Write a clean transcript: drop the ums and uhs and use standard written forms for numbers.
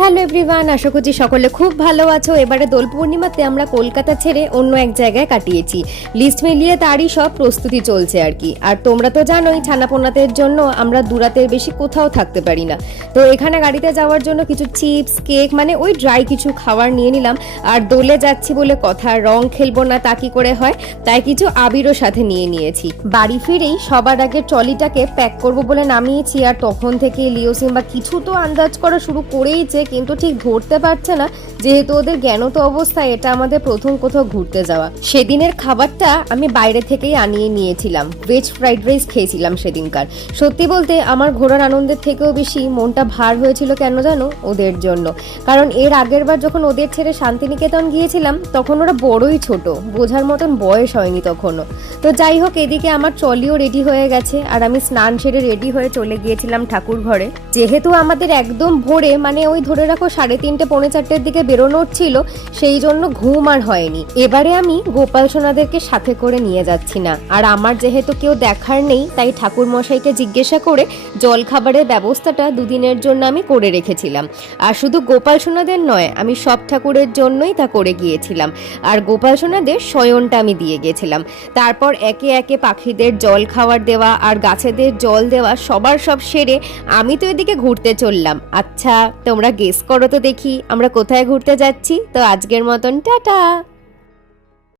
Hello everyone, আশা করছি সকলে খুব ভালো আছো। এবারে দোল পূর্ণিমাতে আমরা কলকাতা ছেড়ে অন্য এক জায়গায় কাটিয়েছি। লিস্ট মিলিয়ে তারই সব প্রস্তুতি চলছে আর কি। আর তোমরা তো জানোই ছানাপোনাদের জন্য আমরা দুরাতের বেশি কোথাও থাকতে পারি না। তো এখানে গাড়িতে যাওয়ার জন্য কিছু চিপস, কেক মানে ওই ড্রাই কিছু খাবার নিয়ে নিলাম। আর দোলে যাচ্ছি বলে কথা, রং খেলবো না তা কি করে হয়, তাই কিছু আবিরও সাথে নিয়ে নিয়েছি। বাড়ি ফিরেই সবার আগে ট্রলিটাকে প্যাক করবো বলে নামিয়েছি। আর তখন থেকে লিও সিম্বা কিছু তো আন্দাজ করা শুরু করেইছে, কিন্তু ঠিক ধরতে পারছে না, যেহেতু ওদের জ্ঞানত অবস্থায় এটা আমাদের প্রথম কোথাও ঘুরতে যাওয়া। সেদিনের খাবারটা আমি বাইরে থেকেই আনিয়ে নিয়েছিলাম, ভেজ ফ্রাইড রাইস খেয়েছিলাম সেদিনকার। সত্যি বলতে আমার ঘোরার আনন্দের থেকেও বেশি মনটা ভার হয়েছিল কেন জানো, ওদের জন্য। কারণ এর আগের বার যখন ওদের ছেড়ে শান্তিনিকেতন গিয়েছিলাম তখন ওরা বড়ই ছোট, বোঝার মতন বয়স হয়নি তখনও। তো যাই হোক, এদিকে আমার ট্রলিও রেডি হয়ে গেছে আর আমি স্নান সেরে রেডি হয়ে চলে গিয়েছিলাম ঠাকুর ঘরে। যেহেতু আমাদের একদম ভোরে, মানে ওই ধরে রাখো 3:30 পৌনে 4টের দিকে বেরোনোর ছিল, সেই জন্য ঘুম আর হয়নি। এবারে আমি গোপাল সোনাদেরকে সাথে করে নিয়ে যাচ্ছি না। আর আমার যেহেতু কেউ দেখার নেই, তাই ঠাকুর মশাইকে জিজ্ঞাসা করে জল খাবারের ব্যবস্থাটা দুদিনের জন্য আমি করে রেখেছিলাম। আর শুধু গোপাল সোনাদের নয়, আমি সব ঠাকুরের জন্যই তা করে গিয়েছিলাম। আর গোপাল সোনাদের শয়নটা আমি দিয়ে গেছিলাম। তারপর একে একে পাখিদের জল খাবার দেওয়া আর গাছেদের জল দেওয়া সবার সব সেরে আমি তো এদিকে ঘুরতে চললাম। আচ্ছা তোমরা গেস করো তো দেখি আমরা কোথায় ঘুরতে যাচ্ছি। তো আজকের মতন টাটা।